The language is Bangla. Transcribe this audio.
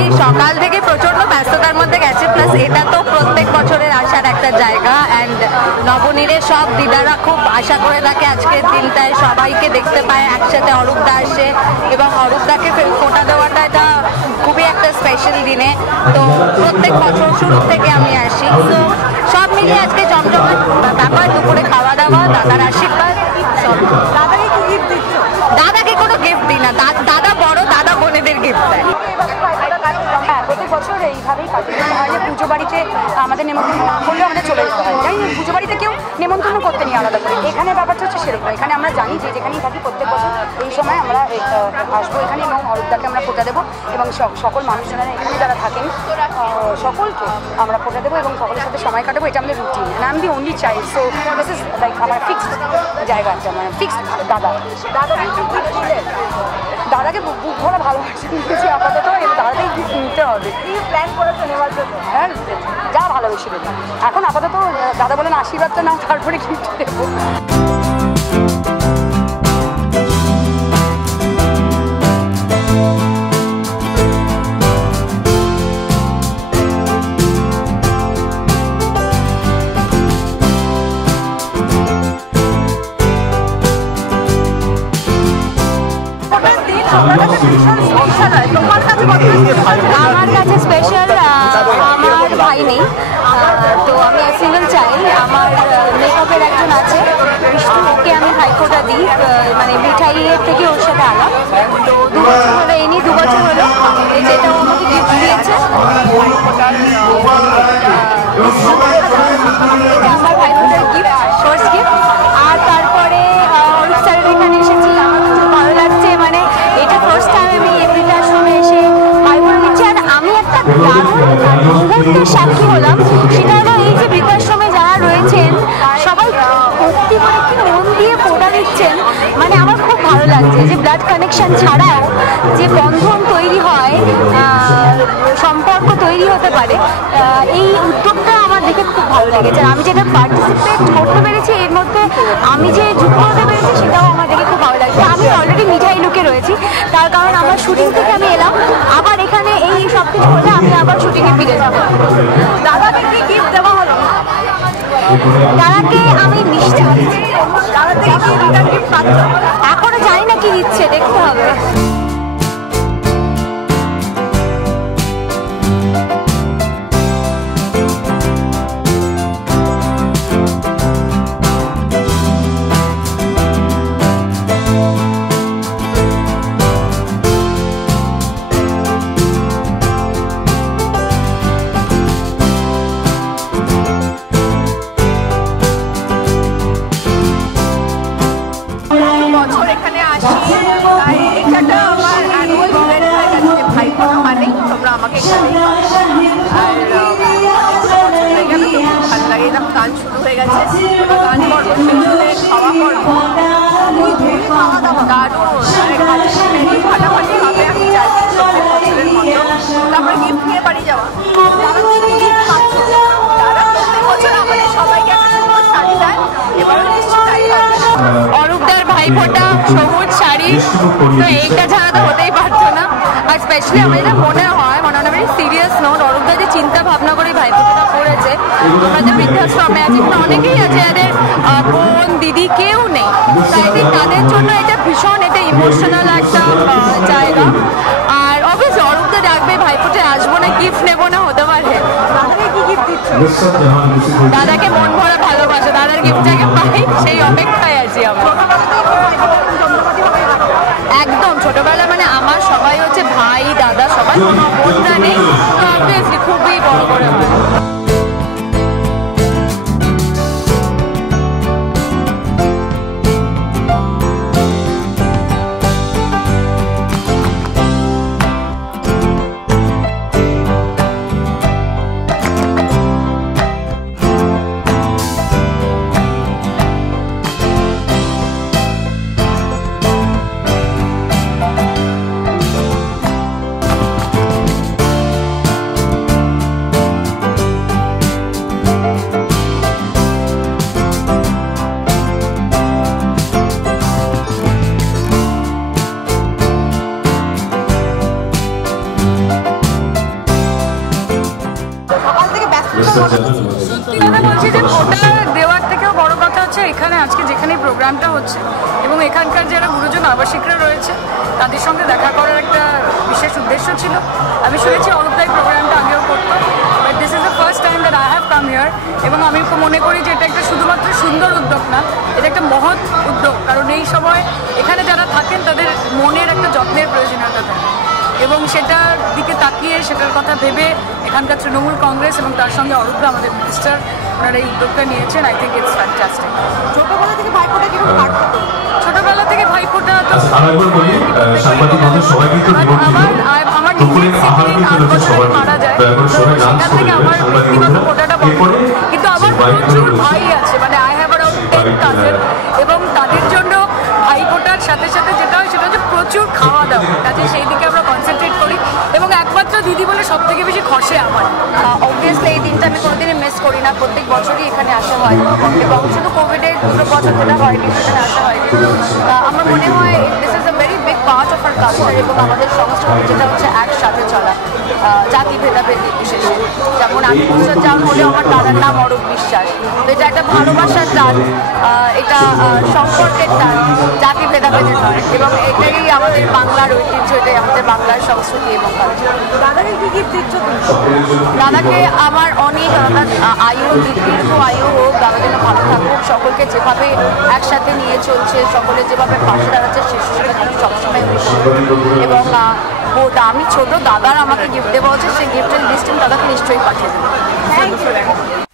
এই সকাল থেকে প্রচন্ড ব্যস্ততার মধ্যে গেছে, প্লাস এটা তো প্রত্যেক বছরের আসার একটা জায়গা। অ্যান্ড নবনীরের সব দিদারা খুব আশা করে থাকে আজকের দিনটায় সবাইকে দেখতে পায় একসাথে। অরূপদা আসে এবং অরূপদাকে ফোঁটা দেওয়াটা এটা খুবই একটা স্পেশাল দিনে, তো প্রত্যেক বছর শুরু থেকে আমি আসি। তো সব মিলিয়ে আজকে জমজমাট ব্যাপার, দুপুরে খাওয়া দাওয়া, দাদার আশীর্বাদ সব। দাদাকে কি গিফট দিচ্ছ? দাদাকে কোনো গিফট দিই না, দাদা বড়, দাদা বোনেদের গিফট দেয়। হ্যাঁ, প্রত্যেক বছর এইভাবেই কাটে। হয় যে পুজো বাড়িতে আমাদের নেমন্তন্ন না করলেও আমাদের চলে যেতে হয়, যাই পুজো বাড়িতে কেউ নেমন্তন্ন করতে নিয়ে আলাদা করে। এখানে ব্যাপারটা হচ্ছে সেরকম, এখানে আমরা জানি যে যেখানেই থাকি প্রত্যেক বছর এই সময় আমরা আসবো এখানে এবং অরূপদাকে আমরা ফোঁটা দেবো এবং সকল মানুষজনেরা এখানে যারা থাকেন সকলকে আমরা ফোঁটা দেবো এবং সকলের সাথে সময় কাটাবো। এটা আমাদের routine, I am the only child, so this is like আমার ফিক্সড জায়গা, একটা মানে ফিক্সড। দাদাকে বুক ভরা ভালোবাসা দিয়েছি আপাতত, এবং দাদাকেই গিফট নিতে হবে। প্ল্যান করেছে নেওয়ার জন্য? হ্যাঁ, যা ভালোবেসে দেবো। এখন আপাতত দাদা বলেন আশীর্বাদটা নাও, তারপরে গিফট দেবো। আমার কাছে স্পেশাল, আমার ভাই নেই, তো আমি সিঙ্গেল চাইল্ড। আমার মেকআপের একজন আছে বিষ্ণু, ওকে আমি ভাইফোঁটা দিই, মানে মিঠাইয়ের থেকে ওর সাথে আলাপ। তো 2 বছর হলো, এই নিয়ে 2 বছর হলো যেটা আমাকে গিফট দিয়েছে। আমার ভাইফোঁটার গিফট, ফার্স্ট গিফট। আর তারপরে অরূপ স্যারের এখানে এসেছি, আমার খুব ভালো লাগছে, মানে এটা ফার্স্ট টাইম আমি এপ্রিল আশ্রমে এসে ভাইফোঁটা দিচ্ছি। আর আমি একটা দারুণ মুহূর্তের সাক্ষী হলাম, সেটা হলো এই যে বৃদ্ধাশ্রমে যারা রয়েছেন সবাই ভক্তি করে কি মন দিয়ে ফোঁটা দিচ্ছেন, মানে আমার খুব ভালো লাগছে যে ব্লাড কানেকশন ছাড়াও যে বন্ধন তৈরি হয়, সম্পর্ক তৈরি হতে পারে, এই উদ্যোগটা আমার দেখে খুব ভালো লেগেছে। আর আমি যেটা পার্টিসিপেট করতে পেরেছি এর মধ্যে, আমি যে যুক্ত হতে পেরেছি সেটাও আমার দেখে খুব ভালো লাগছে। আমি অলরেডি মিঠাই লুকে রয়েছি, তার কারণ আমার শুটিং থেকে আমি এলাম, আবার এখানে এই সব কিছু হলে আমি আবার শুটিংয়ে ফিরে যাবো। দাদাকে কি গিফট দেওয়া হলো? দাদাকে আমি মিষ্টি দিচ্ছি। দাদা থেকে কি গিফট পাচ্ছ? এখনো জানি না কি দিচ্ছে, দেখতে হবে। এখানে আসি, তাই এটা আমার অ্যানুয়াল ইভেন্ট হয়ে গেছে। ভাইফোঁটা মানেই তোমরা আমাকে এখানে, আর হয়ে গেল তো ভালো লাগে। এটা গান শুরু হয়ে গেছে, গান পর্ব শেষ হলে খাওয়া পর্ব, খাওয়া দাওয়া দারুণ, ফাটাফাটি হবে। আমি চাইছি প্রত্যেক বছরের মতো, তারপরে গিফট নিয়ে বাড়ি যাওয়া। তারা প্রত্যেক বছর আমাদের সবাইকে একটা সুন্দর শাড়ি দেয়, এবারও নিশ্চয়ই তাই হবে। অরূপদার ভাইফোঁটা সবুজ শাড়ি, তো এইটা ছাড়া তো হতেই পারতো না। আর স্পেশালি আমার যেটা মনে হয় ভেরি সিরিয়াস নোট, অরূপদা যে চিন্তা ভাবনা করে ভাইফোঁটা করেছে। আমরা যে বৃদ্ধাশ্রমে আছি, অনেকেই আছে যাদের বোন দিদি কেউ নেই, তাই তাদের জন্য এটা ভীষণ, এটা ইমোশনাল একটা জায়গা। আর অবশ্যই অরূপদা ডাকবে ভাইফোঁটায় আসবো না, গিফট নেবো না, হতে পারে। দাদাকে কি গিফট দিচ্ছ? দাদাকে মন ভরা ভালোবাসা, দাদার গিফটটাকে পাই সেই অপেক্ষায় আছি আমরা। একদম ছোটবেলা, মানে আমার সবাই হচ্ছে ভাই দাদা, সবাই কোনো বোনরা নেই, তো অবভিয়াসলি খুবই বড় করে হয়। বলছি যে ওটা দেওয়ার থেকেও বড় কথা হচ্ছে এখানে আজকে যেখানে প্রোগ্রামটা হচ্ছে এবং এখানকার যারা গুরুজন আবাসিকরা রয়েছে তাদের সঙ্গে দেখা করার একটা বিশেষ উদ্দেশ্য ছিল। আমি শুনেছি অরূপদা এই প্রোগ্রামটা আগেও করতো, but this is the first time that I have come here. এবং আমি মনে করি যে এটা একটা শুধুমাত্র সুন্দর উদ্যোগ না, এটা একটা মহৎ উদ্যোগ, কারণ এই সময় এখানে যারা থাকেন তাদের মনের একটা যত্নের প্রয়োজনীয়তা থাকে এবং সেটার দিকে তাকিয়ে সেটার কথা ভেবে এখানকার তৃণমূল কংগ্রেস এবং তার সঙ্গে অরূপদা আমাদের মিনিস্টার ওনারা এই উদ্যোগটা নিয়েছেন। I think it's fantastic. ছোটবেলা থেকে ভাইফোঁটা কিরকম কাটতো? ছোটবেলা থেকে ভাইফোঁটা তো আমার নিজের সিবলিং 8 বছরে মারা যায়, তো সেখান থেকে আমার ব্যক্তিগত ফোঁটাটা বন্ধ। কিন্তু আমার প্রচুর ভাই আছে, মানে আই হ্যাভ অ্যারাউন্ড 10 কাজিন, এবং তাদের জন্য ভাইফোঁটার সাথে সাথে যেটা হয় সেটা হচ্ছে প্রচুর খাওয়া দাওয়া, কাজে সেই দিকে আমরা কনসেন্ট্রেট করি এবং একমাত্র দিদি বলে সব থেকে বেশি খসে আমার। অবভিয়াসলি এই দিনটা আমি কোনোদিনই মিস করি না, প্রত্যেক বছরই এখানে আসা হয় এবং শুধু কোভিডের 2 বছর ধরে হয়নি, সেখানে আসা হয়নি। আমার মনে হয় this is a very big part of our culture এবং আমাদের সংস্কৃতি যেটা হচ্ছে একসাথে চলা, জাতি ভেদাভেদ বিশেষে। যেমন আমি মুসলমান হলেও আমার দাদার নাম অরূপ বিশ্বাস, তো এটা একটা ভালোবাসার টান, এটা সম্পর্কের টান, জাতি ভেদাভেদের নয়, এবং এটাই আমাদের বাংলার ঐতিহ্য, এটাই আমাদের বাংলার সংস্কৃতি এবং কালচার। দাদাকে কি গিফট দিচ্ছ তুমি? দাদাকে আমার অনেক আয়ু, দীর্ঘ আয়ু হোক, দাদা যেন ভালো থাকুক, সকলকে যেভাবে একসাথে নিয়ে চলছে, সকলে যেভাবে পাশে দাঁড়াচ্ছে সেটা আমি সবসময় এবং আমি ছোট দাদার আমাকে গিফট দেওয়া হচ্ছে, সেই গিফটের লিস্ট দাদাকে নিশ্চয়ই পাঠিয়ে দেবো। Thank you.